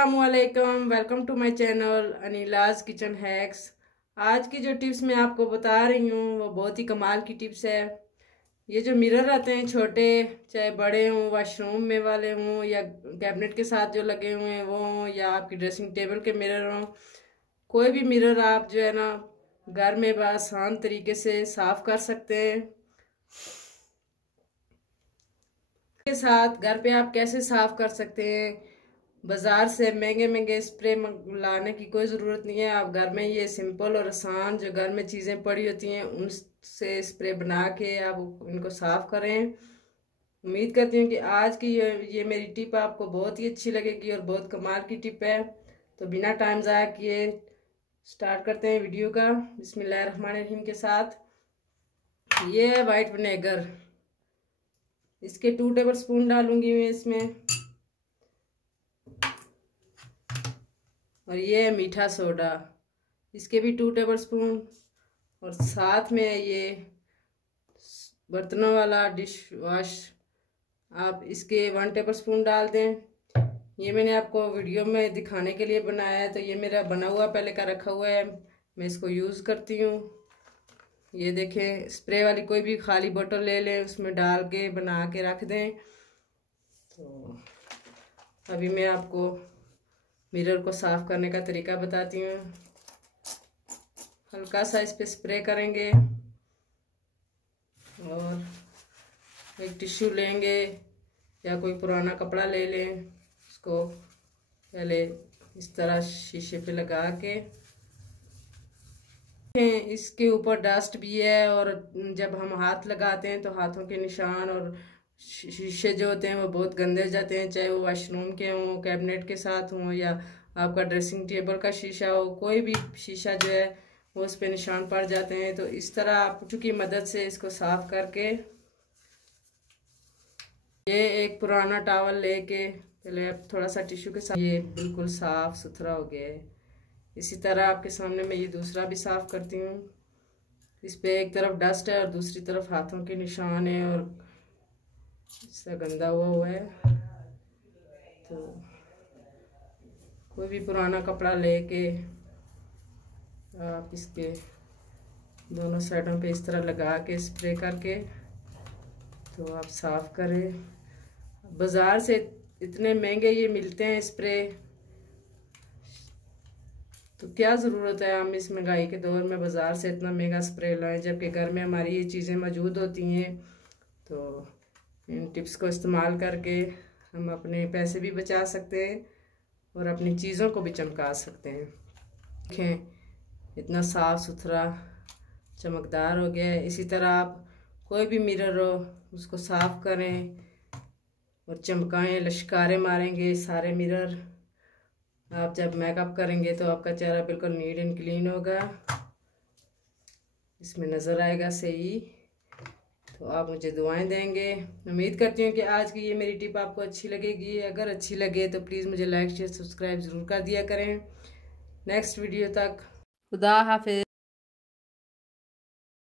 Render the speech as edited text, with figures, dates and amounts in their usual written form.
अस्सलामुअलैकुम, welcome to my channel Anila's kitchen hacks. आज की जो टिप्स मैं आपको बता रही हूँ वो बहुत ही कमाल की टिप्स है। ये जो मिरर आते हैं छोटे, चाहे बड़े हों, वॉशरूम में वाले हों या कैबिनेट के साथ जो लगे हुए हैं वो हों या आपकी ड्रेसिंग टेबल के मिरर हों, कोई भी मिरर आप जो है ना घर में आसान तरीके से साफ कर सकते हैं। के साथ घर पे आप कैसे साफ कर सकते हैं, बाजार से महंगे महंगे स्प्रे लाने की कोई ज़रूरत नहीं है। आप घर में ये सिंपल और आसान जो घर में चीज़ें पड़ी होती हैं उनसे स्प्रे बना के आप इनको साफ करें। उम्मीद करती हूँ कि आज की ये मेरी टिप आपको बहुत ही अच्छी लगेगी और बहुत कमाल की टिप है। तो बिना टाइम ज़ाया किए स्टार्ट करते हैं वीडियो का बिस्मिल्लाहिर्रहमानिर्रहीम के साथ। ये है वाइट विनेगर, इसके 2 टेबल स्पून डालूंगी मैं इसमें। और ये है मीठा सोडा, इसके भी 2 टेबल स्पून। और साथ में ये बर्तनों वाला डिश वॉश, आप इसके 1 टेबल स्पून डाल दें। ये मैंने आपको वीडियो में दिखाने के लिए बनाया है, तो ये मेरा बना हुआ पहले का रखा हुआ है, मैं इसको यूज़ करती हूँ। ये देखें, स्प्रे वाली कोई भी खाली बोतल ले लें, उसमें डाल के बना के रख दें। तो अभी मैं आपको मिरर को साफ करने का तरीका बताती हूँ। हल्का सा इस पे स्प्रे करेंगे और एक टिश्यू लेंगे या कोई पुराना कपड़ा ले लें, उसको पहले इस तरह शीशे पे लगा के, इसके ऊपर डस्ट भी है और जब हम हाथ लगाते हैं तो हाथों के निशान और शीशे जो होते हैं वो बहुत गंदे हो जाते हैं, चाहे वो वॉशरूम के हों, कैबिनेट के साथ हों या आपका ड्रेसिंग टेबल का शीशा हो, कोई भी शीशा जो है वो उस पर निशान पड़ जाते हैं। तो इस तरह आप पुट्ठू की मदद से इसको साफ करके, ये एक पुराना टॉवल लेके पहले आप थोड़ा सा टिश्यू के साथ, ये बिल्कुल साफ सुथरा हो गया है। इसी तरह आपके सामने मैं ये दूसरा भी साफ करती हूँ। इस पे एक तरफ डस्ट है और दूसरी तरफ हाथों के निशान है और इससे गंदा हुआ है। तो कोई भी पुराना कपड़ा लेके आप इसके दोनों साइडों पे इस तरह लगा के स्प्रे करके तो आप साफ करें। बाज़ार से इतने महंगे ये मिलते हैं स्प्रे, तो क्या ज़रूरत है हम इस महंगाई के दौर में बाज़ार से इतना महंगा स्प्रे लाएं, जबकि घर में हमारी ये चीज़ें मौजूद होती हैं। तो इन टिप्स को इस्तेमाल करके हम अपने पैसे भी बचा सकते हैं और अपनी चीज़ों को भी चमका सकते हैं। देखें, इतना साफ़ सुथरा चमकदार हो गया है। इसी तरह आप कोई भी मिरर हो उसको साफ़ करें और चमकाएं, लश्कारे मारेंगे सारे मिरर। आप जब मेकअप करेंगे तो आपका चेहरा बिल्कुल नीट एंड क्लीन होगा, इसमें नज़र आएगा सही। तो आप मुझे दुआएं देंगे। उम्मीद करती हूँ कि आज की ये मेरी टिप आपको अच्छी लगेगी। अगर अच्छी लगे तो प्लीज़ मुझे लाइक शेयर सब्सक्राइब ज़रूर कर दिया करें। नेक्स्ट वीडियो तक खुदा हाफिज़।